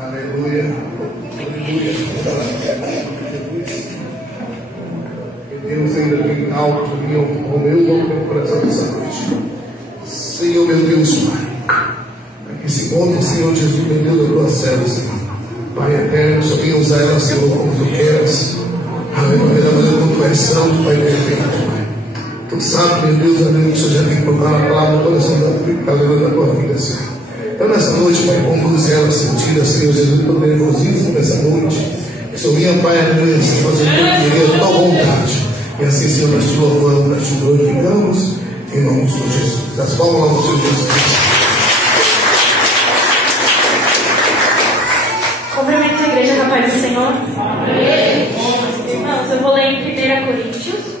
Aleluia. Aleluia. Que Deus ainda tem alto ao meu coração essa noite. Senhor, meu Deus, Pai. Aqui se encontra, Senhor Jesus, meu Deus, da tua serva, Senhor. Pai eterno, só venha usar ela, Senhor, como tu queres. Aleluia, da maneira como tu és santo, Pai perfeito, Pai. Tu sabes, meu Deus, aleluia, que o Senhor já tem colocado a palavra no coração da tua vida, Senhor. Então, nessa noite, Pai, conduz ela sentida, Senhor Jesus, todo nervosismo nessa noite. Que o Senhor venha, Pai, aleluia, fazer tudo que a tua vontade. E assim, Senhor, nós te louvamos, nós te glorificamos, em nome do Senhor Jesus. Das palmas ao Senhor Jesus. Cumprimento a igreja com a paz do Senhor. Amém. Irmãos, eu vou ler em 1 Coríntios.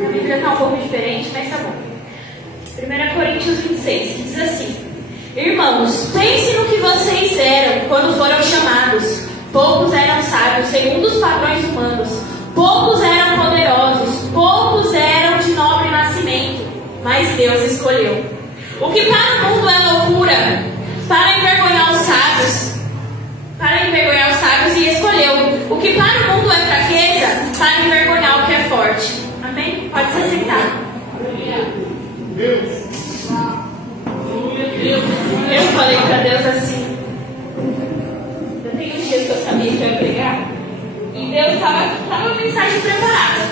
A Bíblia está um pouco diferente, mas tá bom. 1 Coríntios 26, que diz assim: Irmãos, pensem no que vocês eram quando foram chamados. Poucos eram sábios, segundo os padrões humanos. Poucos eram poderosos. Poucos eram de nobre nascimento. Mas Deus escolheu o que para o mundo é loucura, para envergonhar os sábios. E escolheu o que para o mundo é fraqueza, para envergonhar o que é forte. Amém? Pode se sentar. Eu falei para Deus assim. Eu tenho uns dias que eu sabia que eu ia pregar, e Deus estava com a mensagem preparada.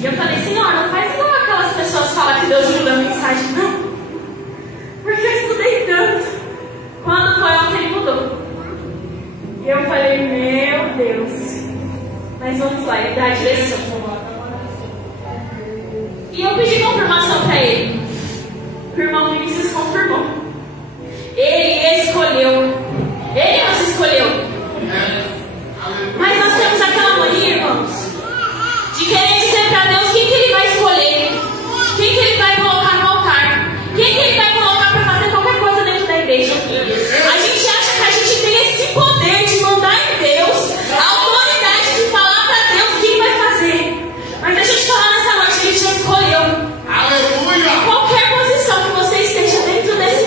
E eu falei, Senhor, não faz igual aquelas pessoas falam que Deus muda a mensagem, não. Porque eu estudei tanto. Quando foi ontem, ele mudou. E eu falei, meu Deus. Mas vamos lá, ele dá a direção. E eu pedi confirmação para ele. O irmão Vinícius confirmou. Ele escolheu. Ele nos escolheu. Mas nós temos aquela mania, irmãos, de querer dizer para Deus quem que ele vai escolher, quem que ele vai colocar no altar, quem que ele vai colocar para fazer qualquer coisa dentro da igreja. A gente acha que a gente tem esse poder de mandar em Deus, a autoridade de falar para Deus quem vai fazer. Mas deixa eu te falar nessa noite, ele te escolheu. Aleluia! Qualquer posição que você esteja dentro desse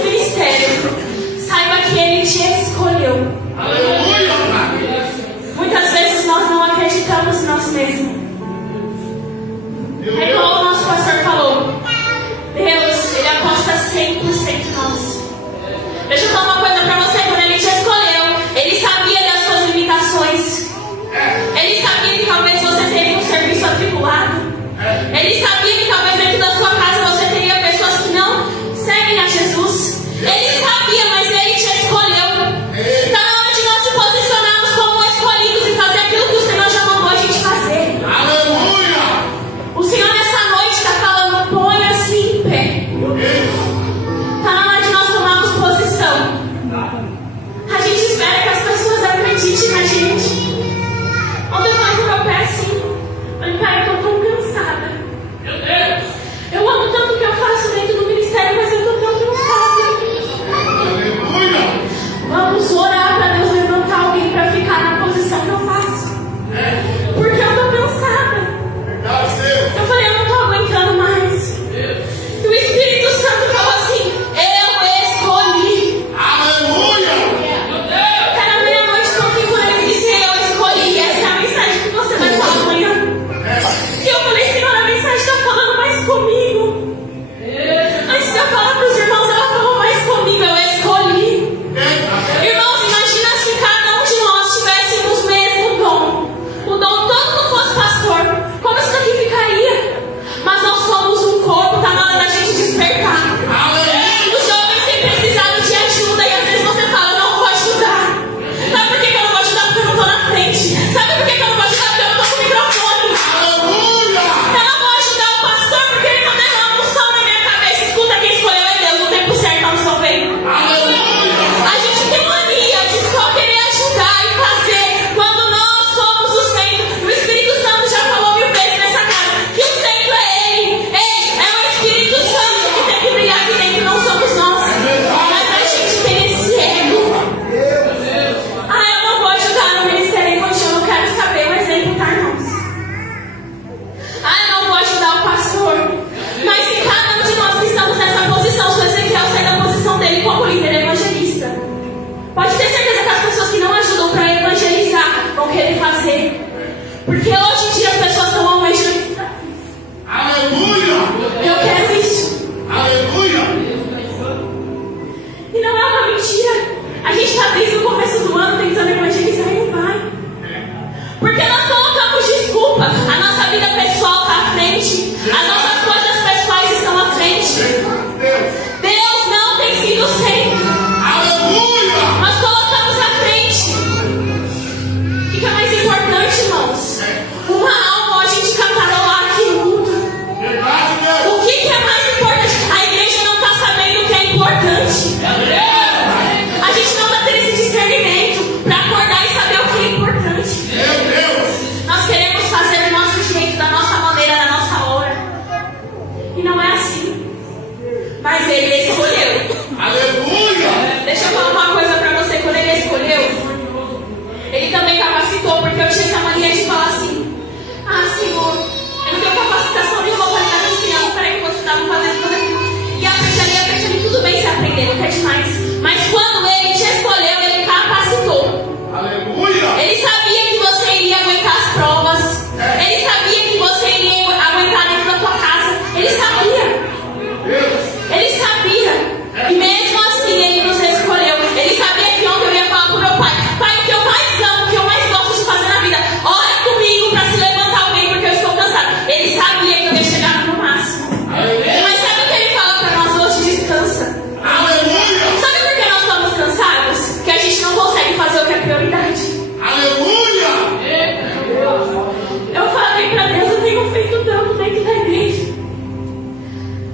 Eu quero isso. Aleluia. E não é uma mentira. A gente está desde o começo do ano tentando evangelizar e não vai. Porque nós colocamos desculpa. A nossa vida pessoal está à frente. As nossas coisas pessoais estão à frente. Deus não tem sido sempre. Aleluia. Nós colocamos à frente. O que é mais importante, irmãos? Uma alma ou a gente cantarolar aqui no mundo. O que é mais importante? A igreja não está sabendo o que é importante. A gente não está tendo esse discernimento para acordar e saber o que é importante. Nós queremos fazer do nosso jeito, da nossa maneira, da nossa hora. E não é assim. Mas ele escolheu. Aleluia. Deixa eu falar uma coisa para você. Quando ele escolheu, ele também capacitou. Porque eu tinha essa mania de falar assim: ah, Senhor, eu não tenho capacitação nenhuma para lidar com as crianças. Peraí, enquanto estavam fazendo tudo aquilo. E aprende ali, tudo bem se aprender, não quer demais. Mas quando ele te escolheu, ele capacitou. Aleluia. Ele sabia que você iria aguentar as provas. Ele sabia que você iria aguentar dentro da tua casa. Ele sabia. Ele sabia. E mesmo assim ele nos escolheu. Ele sabia que ontem eu ia falar pro meu pai: pai, o que eu mais amo, o que eu mais gosto de fazer na vida, ora comigo para se levantar alguém, porque eu estou cansado. Ele sabia que eu ia chegar no máximo. Mas sabe o que ele fala para nós hoje? Descansa. Aleluia. Sabe por que nós estamos cansados? Que a gente não consegue fazer o que é prioridade. Aleluia. Eu falei para Deus: eu tenho feito tanto dentro da igreja,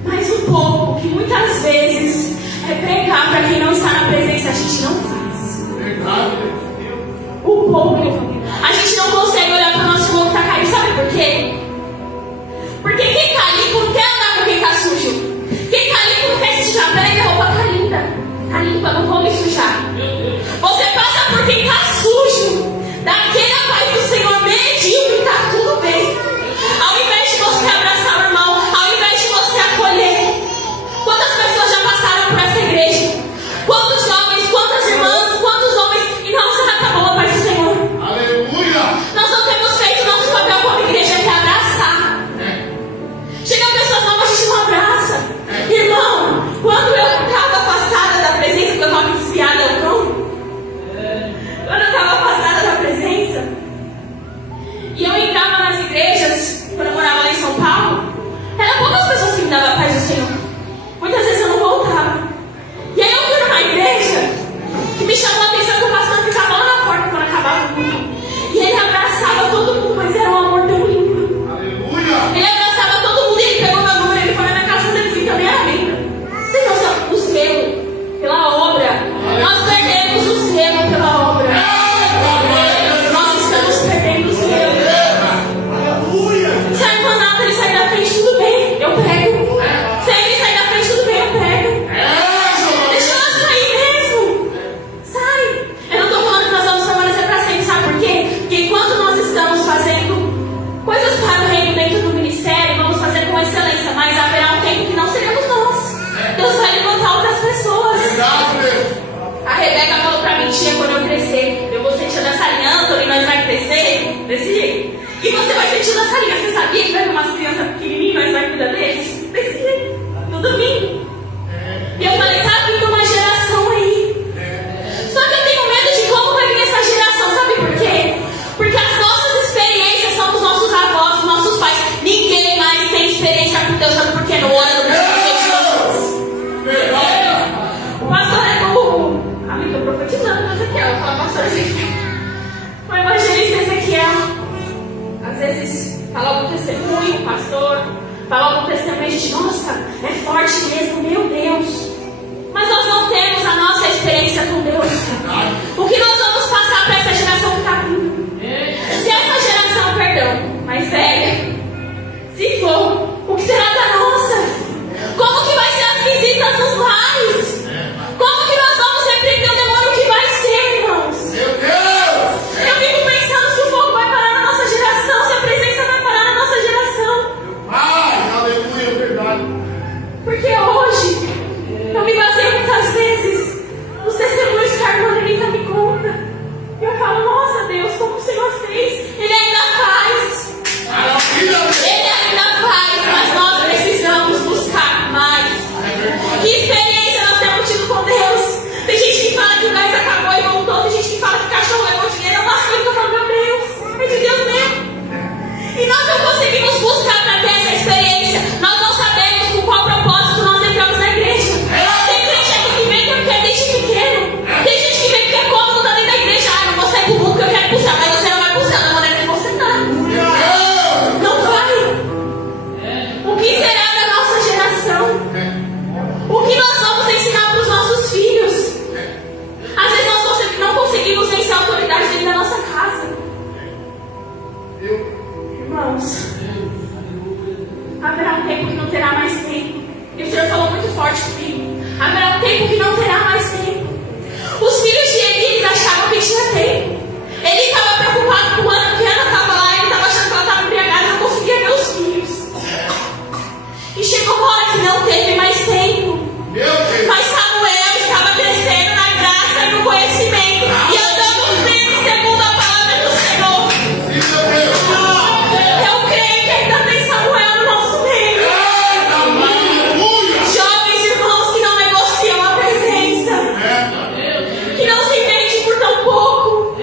mas o pouco que muitas vezes é pregar para quem não está na presença, a gente não faz. O pouco. A gente não consegue olhar para o nosso irmão que está caído. Sabe por quê? Porque quem está limpo não quer andar com quem está sujo. Quem está limpo não quer se sujar. Peraí, a roupa está linda. Está limpa, não vou me sujar. Você passa por quem está sujo. Daquele a paz do Senhor mediu e está tudo bem. Ao invés de você abraçar o irmão, ao invés de você acolher. Quantas pessoas já passaram por essa igreja? Quantos jovens, quantas irmãs, quantos homens? E nossa, tá bom, a paz do Senhor. Aleluia. Nós não temos feito nosso papel como igreja, que é abraçar. Chegam pessoas novas, a gente não abraça. Irmão, quando eu estava afastada da presença, porque eu estava desviada ao não. Quando eu estava afastada da presença, e eu entrava nas igrejas, quando eu morava lá em São Paulo, eram poucas pessoas que me davam a paz do Senhor. Muitas vezes eu não voltava. E aí eu fui numa igreja que me chamou a atenção, que o pastor ficava lá na porta quando acabava o culto. E ele abraçava todo mundo, mas era um amor tão lindo. Aleluia. Ele abraçava todo mundo e ele pegou meu número, ele foi na minha casa dele e também era membro. Vocês não sabem o zelo pela obra. Nós perdemos o zelo pela obra. Nós estamos perdendo o zelo. Se a irmã Nathalie sair da frente, tudo bem, eu pego. Se ele sair da frente, tudo bem, eu pego. Deixa ela sair mesmo. Sai. Eu não estou falando que nós vamos permanecer para sempre, sabe por quê? Porque enquanto nós estamos fazendo coisas para o reino dentro do ministério, vamos fazer com excelência, mas haverá um tempo que não seremos nós. Deus vai levantar outras pessoas. A Rebeca falou para mim: tia, quando eu crescer, eu vou sentir dançarina, Antônio, nós vai crescer desse jeito. E você vai sentir dançarina. Você sabia que vai ter umas crianças pequenininhas, nós vai cuidar deles? Desse jeito, no domingo. E eu falei: tá vindo uma geração aí. Só que eu tenho medo de como vai vir essa geração. Sabe por quê? Porque as nossas experiências são dos nossos avós, dos nossos pais. Ninguém mais tem experiência com Deus. Sabe por quê? No ano do o pastor é burro. Amiga, eu profetizando com Ezequiel. Eu falo, pastor Ezequiel. O evangelista Ezequiel às vezes fala algum testemunho, o pastor fala algum testemunho, a gente, nossa, é forte mesmo, meu Deus. Mas nós não temos a nossa experiência com Deus. O que nós vamos passar para essa geração que está vindo? Se essa geração, perdão, mais velha, se for, o que será da nossa? Como que vai ser as visitas nos lares? Como que nós vamos repreender o demônio que vai ser, irmãos? Meu Deus. Eu fico pensando se o fogo vai parar na nossa geração, se a presença vai parar na nossa geração. Aleluia, verdade. terá mais tempo. E o Senhor falou muito forte comigo. Haverá um tempo que não terá mais tempo. Os filhos de Eli, eles achavam que tinha tempo. Ele estava preocupado com Ana, porque Ana estava lá, ele estava achando que ela estava embriagada e não conseguia ver os filhos. E chegou uma hora que não teve mais tempo. Mas Samuel estava crescendo na graça e no conhecimento e andando firme segundo a palavra do Senhor. Eu creio que ainda tem Samuel no nosso meio. Jovens irmãos que não negociam a presença, que não se vendem por tão pouco,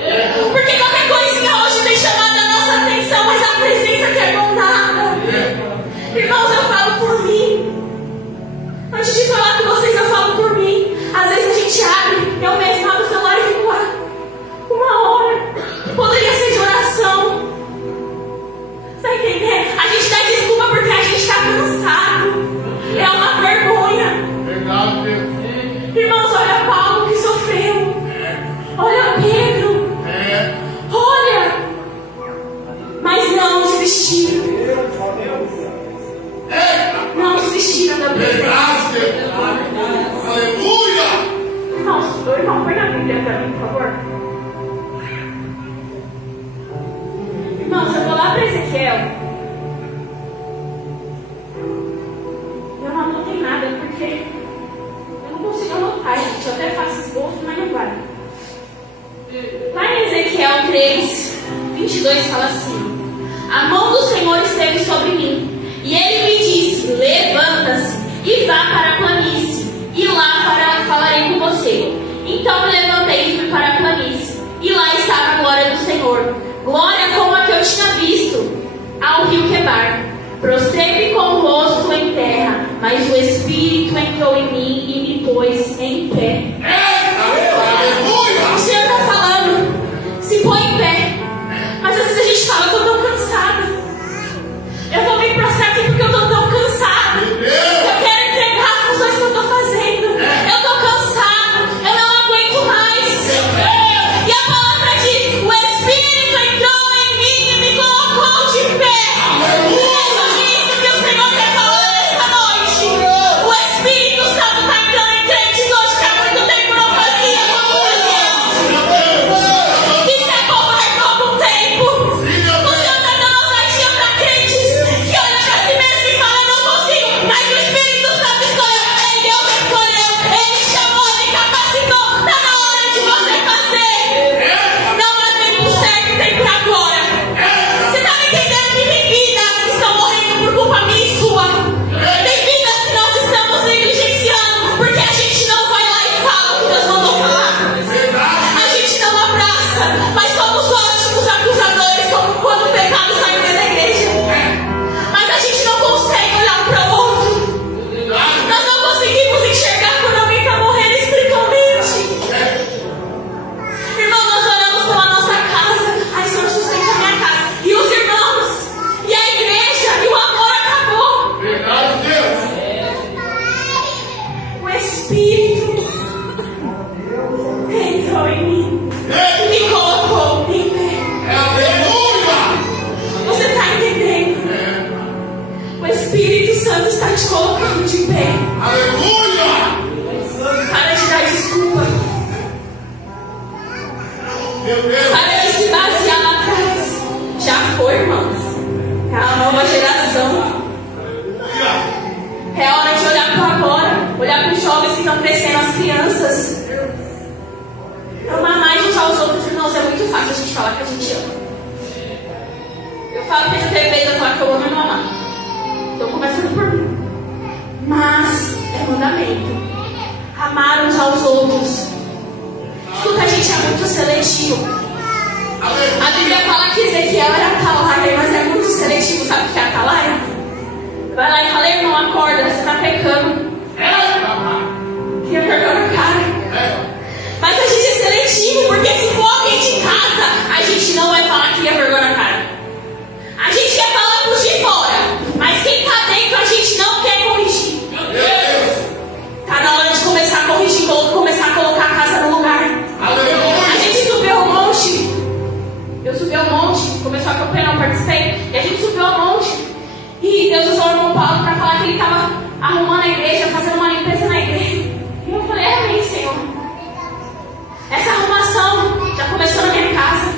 porque qualquer coisinha hoje tem chamado a nossa atenção, mas a presença que é bom nada. Irmãos, eu falo por mim. Antes de falar com vocês, eu falo por mim. Às vezes a gente abre, eu mesmo abro o celular e fico lá 1 hora. Poderia ser de oração. Você entendendo? A gente dá desculpa porque a gente está cansado. É uma vergonha. Irmãos, olha Paulo que sofreu. Olha Pedro. Olha. Mas não desistiram. Não desistiram da presença. Aleluia! Irmão, põe a Bíblia para mim, por favor. Irmãos, eu vou lá para Ezequiel. Eu não anotei nada porque eu não consigo anotar, gente. Eu até faço esboço, mas não vai. Lá em Ezequiel 3, 22 fala assim: a mão do Senhor esteve sobre mim. E ele me disse: levanta-se e vá para a planície, e lá falarei com você. Então me levantei e fui para a planície, e lá estava a glória do Senhor, glória como a que eu tinha visto ao rio Quebar. Prostrei-me com o rosto em terra, mas o Espírito entrou em mim e me pôs em pé. O Senhor está falando, se põe em pé. Mas às vezes a gente fala: eu estou tão cansada. Eu vou me prostrar aqui porque eu estou tão cansado. Eu quero entregar as funções que eu estou fazendo. Eu estou cansado. Eu não aguento mais. E a palavra diz: o Espírito entrou em mim e me colocou de pé. É sobre isso que o Senhor quer falar nesta noite. O Espírito Santo está entrando em crentes hoje que há muito tempo não fazia como fazia. Isso é covarde há algum tempo. O Senhor está dando ousadia para crentes que olha para si mesmo e fala: eu não consigo, mas o Espírito Santo escolheu, Deus escolheu, Ele chamou, Ele capacitou. Está na hora de você fazer. Não há tempo certo, tempo agora. Você está me entendendo que tem vidas que estão morrendo por culpa minha e sua. Tem vidas que nós estamos negligenciando porque a gente não vai lá e fala o que Deus mandou falar. A gente não abraça, mas somos ótimos acusadores como quando o pecado sai da igreja. Mas a gente não consegue olhar para o outro. Nós não conseguimos enxergar quando alguém está morrendo espiritualmente. Irmão, nós olhamos pela nossa casa. Ai, Senhor, sustenta a minha casa. E os irmãos, e a igreja, e o amor acabou. O Espírito entrou em mim e me colocou em pé. Você está entendendo? O Espírito Santo está te colocando de pé. Para de dar desculpa. Para de se basear lá atrás. Já foi, irmãos. É a nova geração. É hora de olhar para agora. Olhar para os jovens que estão crescendo, as crianças. Amar mais uns aos outros, irmãos. É muito fácil a gente falar que a gente ama. Eu falo que eu tenho medo de falar que eu amo e não amar. Estou começando por mim. Mas é mandamento. Amar uns aos outros. Escuta, a gente é muito seletivo. A Bíblia fala que Ezequiel era atalaia, mas é muito seletivo. Sabe o que é atalaia? Vai lá e fala: irmão, acorda, você está pecando. Que vergonha na cara. Mas a gente é seletivo, porque se for alguém de casa, a gente não vai falar que é vergonha na cara. A gente quer falar pros de fora, mas quem está dentro a gente não quer corrigir. Está na hora de começar a corrigir, começar a colocar a casa no lugar. A gente subiu um monte. Eu subi um monte, começou a campanha, não participei. E a gente subiu um monte. E Deus usou o irmão Paulo para falar que ele estava arrumando a igreja, fazendo uma limpeza na igreja. E eu falei, amém, Senhor. Essa arrumação já começou na minha casa,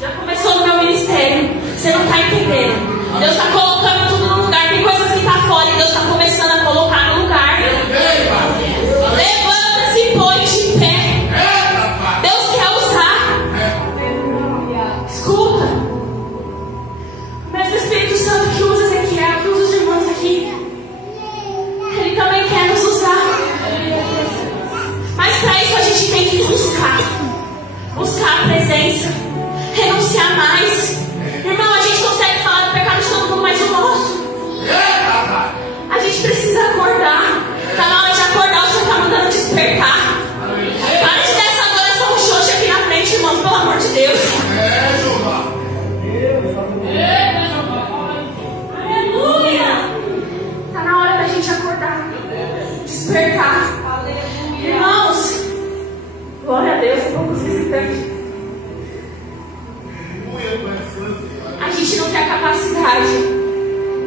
já começou no meu ministério. Você não está entendendo. Deus está colocando tudo no lugar. Tem coisas que está fora e Deus está começando a colocar no lugar. Levanta-se e põe-te em pé. Deus quer usar. Escuta. O mesmo Espírito Santo que usa Ezequiel, que usa os irmãos aqui, Ele também quer nos usar. Mas para isso a gente tem que buscar a presença, renunciar mais. Irmão, a gente consegue falar do pecado de todo mundo, mas o nosso, a gente precisa acordar. Está na hora de acordar, o Senhor está mandando despertar. Para de dar essa adoração xoxa aqui na frente, irmãos, pelo amor de Deus. Aleluia. Está na hora da gente acordar, despertar. Irmãos, glória a Deus, poucos visitantes. A gente não tem a capacidade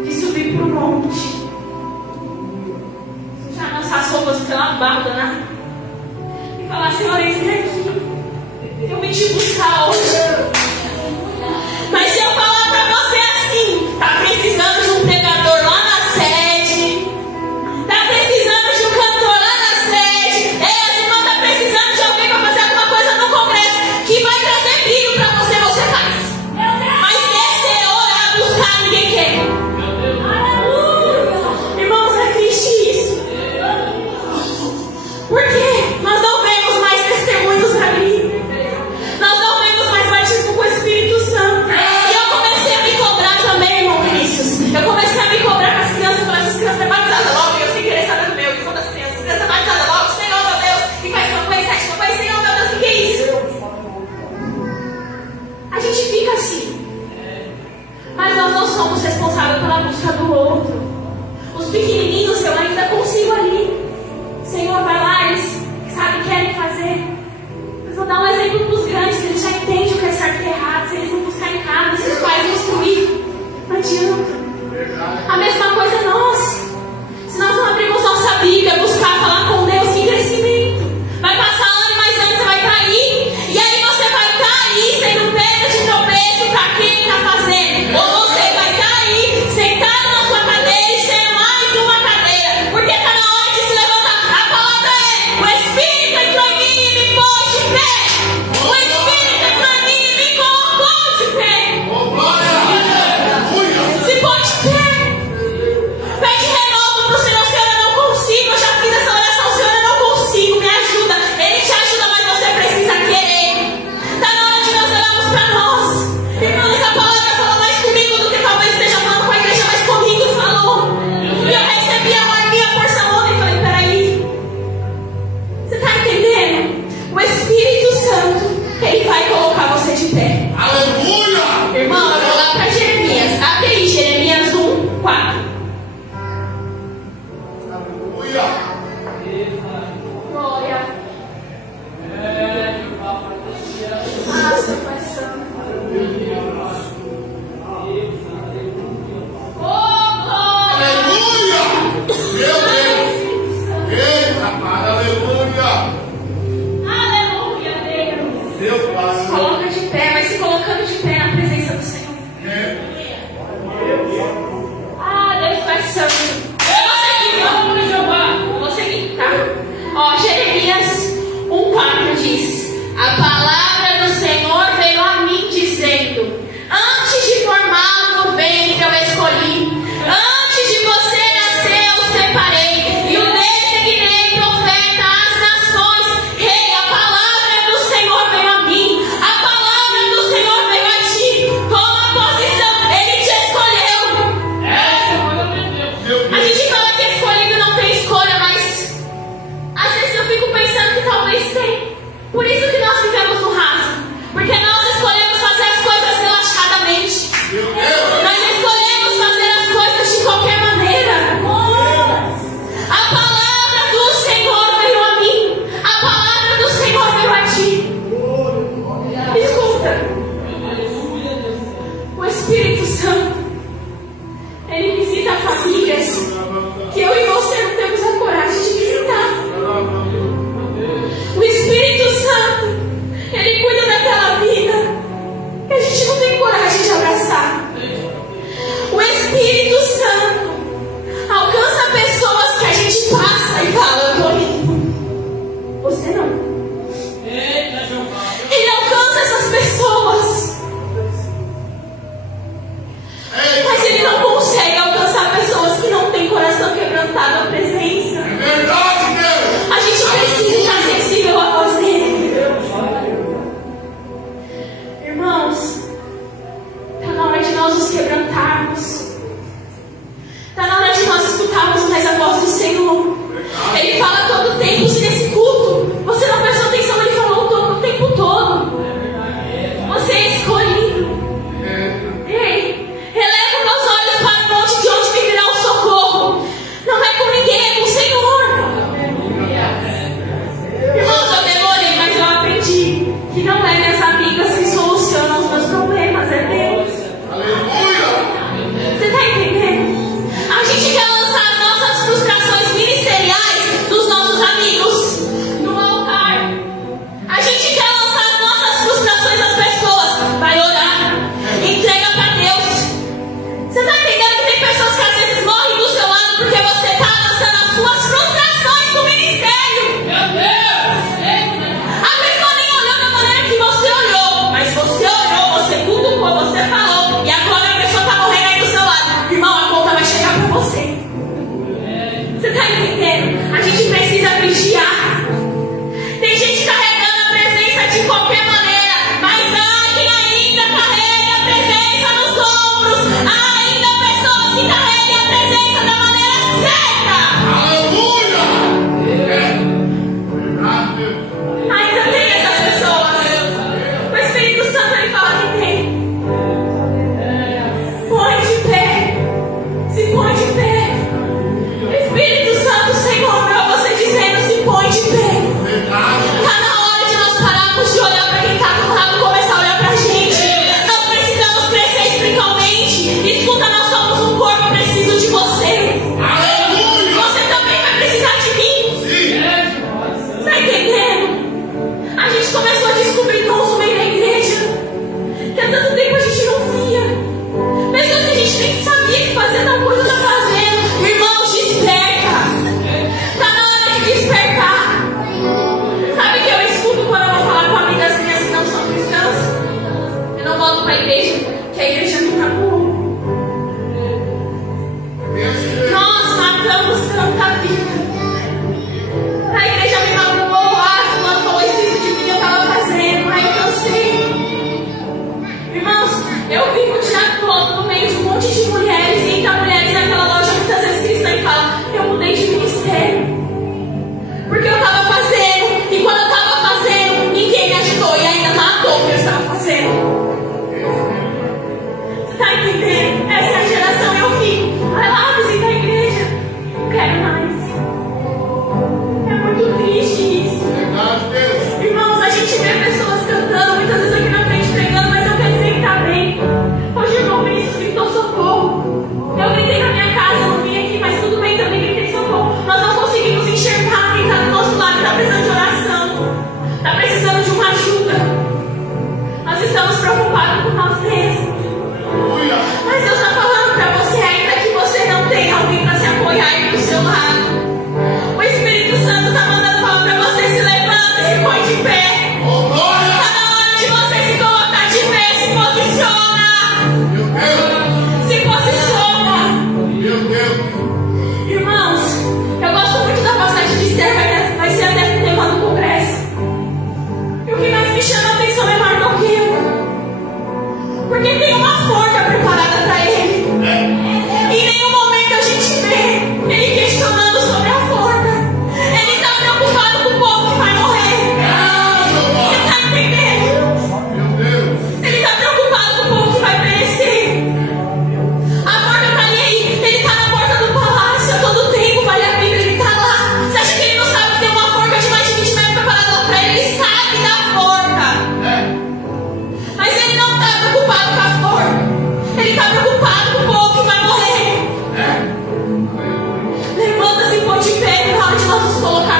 de subir para o monte, já lançar as roupas pela barba, né? E falar, Senhor, eis aqui, eu vim te buscar hoje. Mas se eu falar para você assim, tá precisando de um pregador lá na sede, tá precisando de um cantor lá na sede, as irmãs tá precisando de alguém para fazer alguma coisa no congresso que vai trazer brilho para você, você faz. Mas descer, orar, buscar, ninguém quer. Aleluia. Irmãos, é triste isso. Por quê? Nós não vemos mais testemunhos ali. Nós não vemos mais batismo com o Espírito Santo. E eu comecei a me cobrar também, irmão Vinícius. Eu comecei a me cobrar com as crianças, para essas crianças batizadas logo. E eu sem querer saber do meu, que são das crianças. As crianças batizadas logo, Senhor, meu Deus. E faz campanha, 7 campanhas, Senhor, meu Deus, o que é isso? A gente fica assim. Mas nós não somos responsáveis pela busca do outro. Os pequenininhos eu ainda consigo ali. Senhor, vai lá, eles sabem o que querem fazer. Mas vou dar um exemplo para os grandes, eles já entendem o que é certo e errado. Se eles vão buscar em casa, se os pais instruir, não adianta. A mesma coisa nós. Se nós não abrirmos nossa Bíblia, buscar falar com Deus, que crescimento. Vai passar ano e mais anos, você vai cair. E aí você vai cair sendo pedra de tropeço para quem está fazendo. Ou você vai cair sentado na sua cadeira e ser mais uma cadeira. Porque está na hora de se levantar. A palavra é: o Espírito entrou em mim e me pôs de pé. O Espírito entrou em mim e me colocou de pé. Se pôs de pé.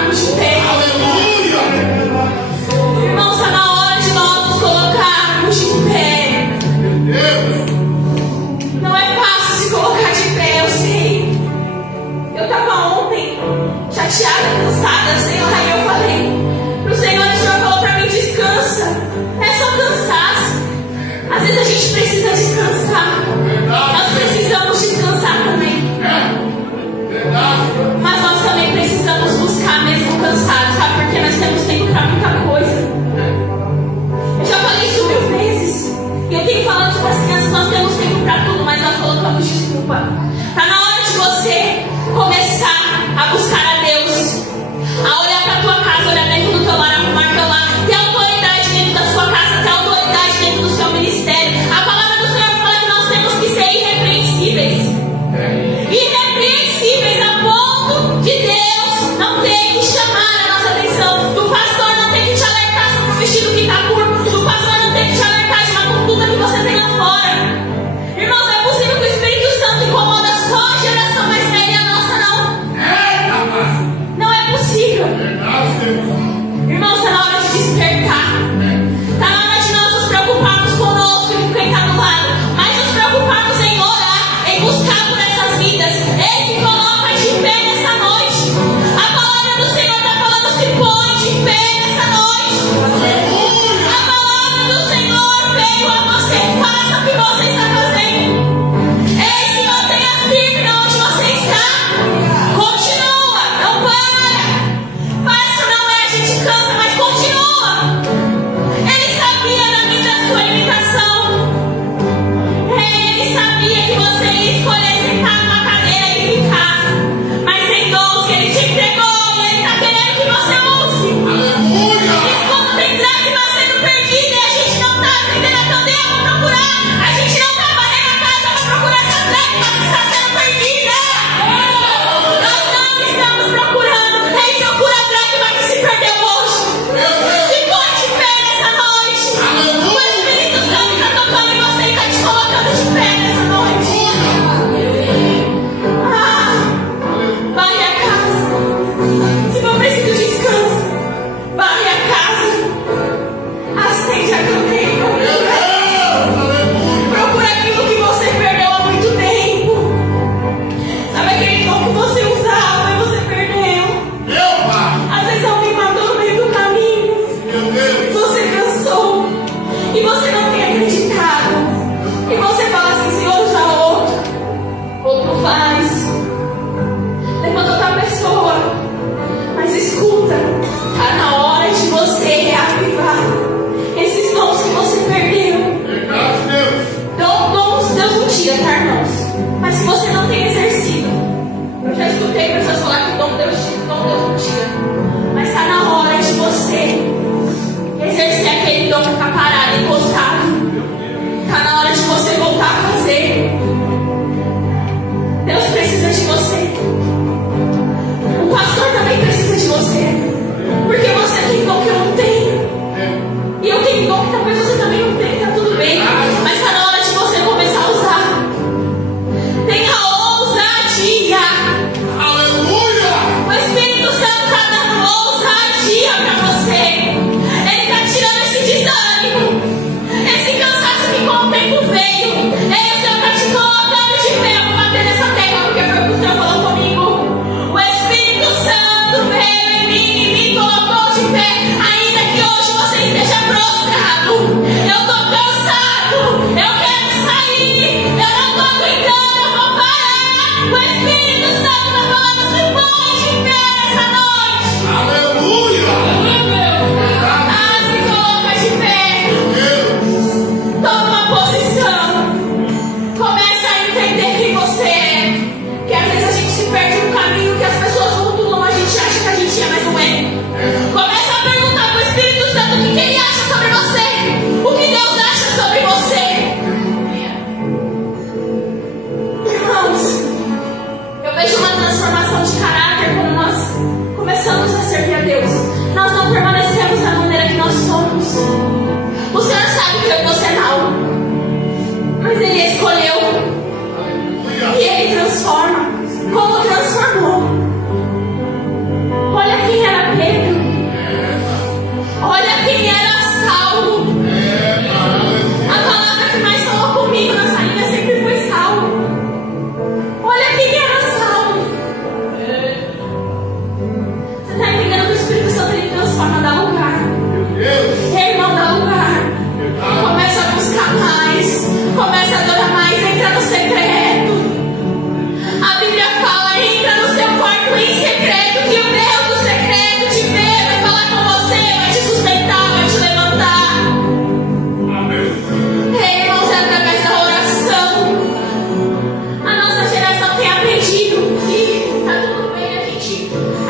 colocarmos de pé. Irmãos, está na hora de nós nos colocarmos de pé. Não é fácil se colocar de pé, eu sei. Eu estava ontem chateada, cansada, Senhor, aí eu falei pro Senhor, o Senhor falou para mim, descansa. É só cansaço. Às vezes a gente precisa descansar. Nós precisamos descansar também. Mas nós também precisamos buscar mesmo cansado, sabe? Porque nós temos tempo para muita coisa. Eu já falei isso 1000 vezes. E eu tenho falado para as crianças, nós temos tempo para tudo, mas nós colocamos desculpa. Está na hora de você começar a buscar a Deus, a olhar para a tua casa, olhar dentro do teu lar, arrumar teu lar, ter autoridade dentro da sua casa, ter autoridade dentro do seu ministério. A palavra do Senhor fala que nós temos que ser irrepreensíveis.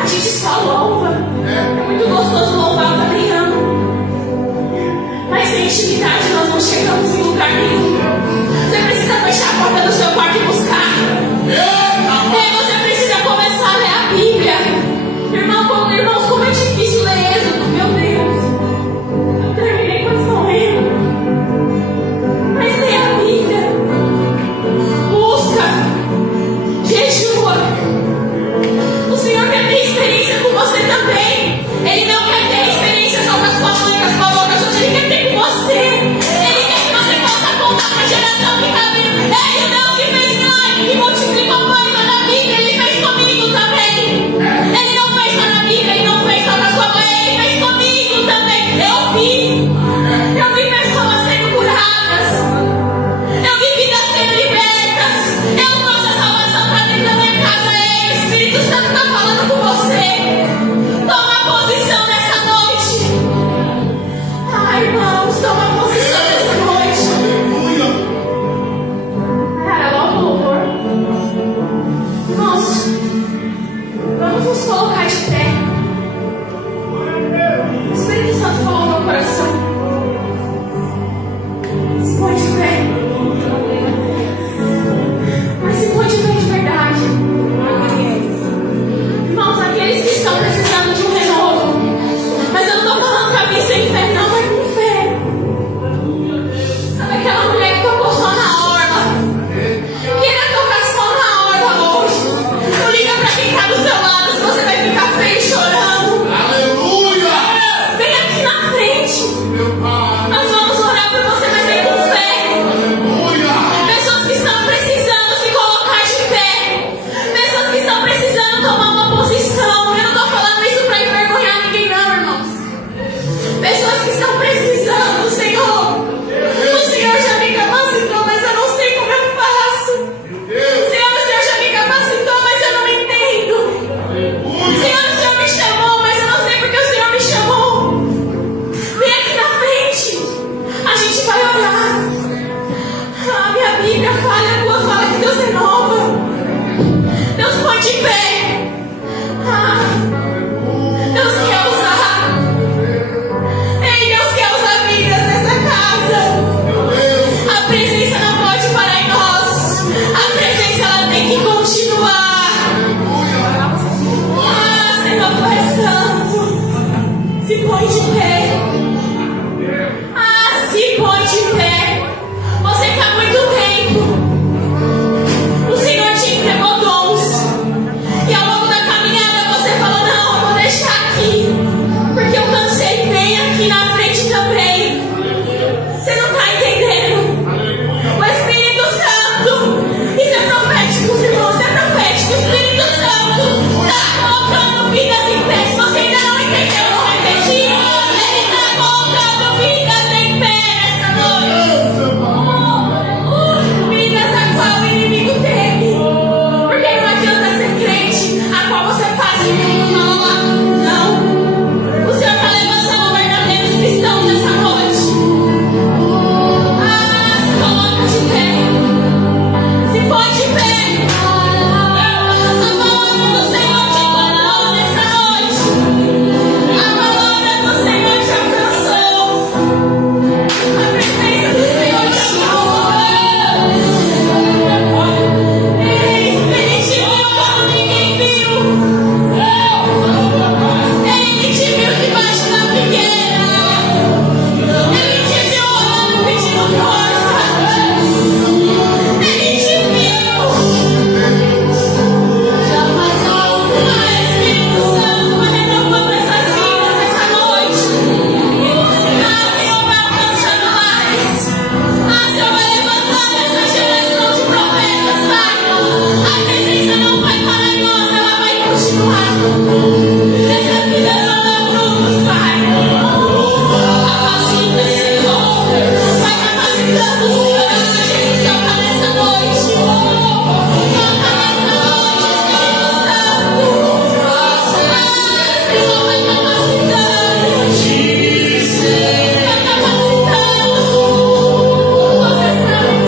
A gente só louva. É muito gostoso louvar, eu também amo. Mas sem intimidade nós não chegamos em lugar nenhum. Você precisa fechar a porta do seu quarto e buscar. Você precisa começar a ler a Bíblia. Irmãos, como é difícil ler Êxodo, meu Deus. Eu terminei quase morrendo. Mas lê a Bíblia. Busca. Jejua. O Senhor quer ter experiência com você também. Ele não quer ter experiência só com as suas mães, com as suas bocas. Hoje Ele quer ter com você. Ele quer que você possa contar para a geração que está vindo. Ei, o Deus que fez milagre, que multiplicou pães lá na Bíblia, Ele fez comigo também. Ele não fez só na Bíblia, Ele não fez só na sua mãe, Ele fez comigo também. Eu vi pessoas sendo curadas. Eu vi vidas sendo libertas. Eu trouxe a salvação para dentro da minha casa. Ei, o Espírito Santo está falando com você. Toma posição nessa noite. Ai, irmãos, toma posição nessa noite. Cara, logo o louvor. Irmãos, vamos nos colocar de pé. O Espírito Santo falou no meu coração. Se põe de pé. Mas se põe de pé de verdade. Irmãos, aqueles que estão precisando de um renovo. Mas eu não estou falando para mim sem fé, não, mas com fé. Sabe aquela mulher que tocou só na orla? Queira tocar só na orla hoje. Não liga para quem está do seu lado se você vai ficar feio chorando. Aleluia! Vem aqui na frente. Meu Pai. Nós vamos orar por você, mas vem com fé. Aleluia! Pessoas que estão precisando se colocar de pé. Pessoas que estão precisando tomar uma posição. Eu não estou falando isso para envergonhar ninguém, não, irmãos. Pessoas que estão precisando, Senhor. O Senhor já me capacitou, mas eu não sei como eu faço. Senhor, o Senhor já me capacitou, mas eu não entendo. Senhor, o Senhor me chamou, mas eu não sei porque o Senhor me chamou. Vem aqui na frente. A gente vai orar. A minha Bíblia fala, a tua fala que Deus renova. Deus põe de pé. Deus quer usar. Ei, Deus quer usar vidas nessa casa. A presença não pode parar em nós. A presença ela tem que continuar. Senhor, tu és santo. Se põe de pé. Se põe de pé. Você está há muito tempo. O Senhor te entregou dons. E ao longo da caminhada você falou, não, eu vou deixar aqui. Porque eu cansei, vem aqui na frente também. Você não está entendendo? O Espírito Santo. Isso é profético, irmãos, isso é profético. O Espírito Santo está colocando vidas em pé. Se você ainda não entendeu, eu vou repetir. Ele está colocando vidas em pé nessa noite. Vidas a qual o inimigo teme. Porque não adianta ser crente, a qual você faz o inimigo falar. Não. O Senhor está levantando verdadeiros cristãos nessa noite. Se coloca de pé. Se põe de pé. A palavra do Senhor te encontrou nessa noite. A palavra do Senhor te alcançou. A presença do Senhor te alcançou. Ele te viu como ninguém viu. Ele te viu debaixo da figueira. Ele te viu orando, pedindo força. Ele te viu. Espírito Santo vai renovando essas vidas nessa noite. Senhor vai alcançando mais. Senhor vai levantando essa geração de profetas, Pai. A presença não vai parar em nós, ela vai continuar. Essas vidas vão dar frutos, Pai. Capacita, Senhor. Vai capacitando, Senhor. Jesus toca nessa noite. Toca nessa noite, Espírito Santo. Senhor, vai capacitando. Vai capacitando. Você sabe.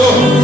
Salvador.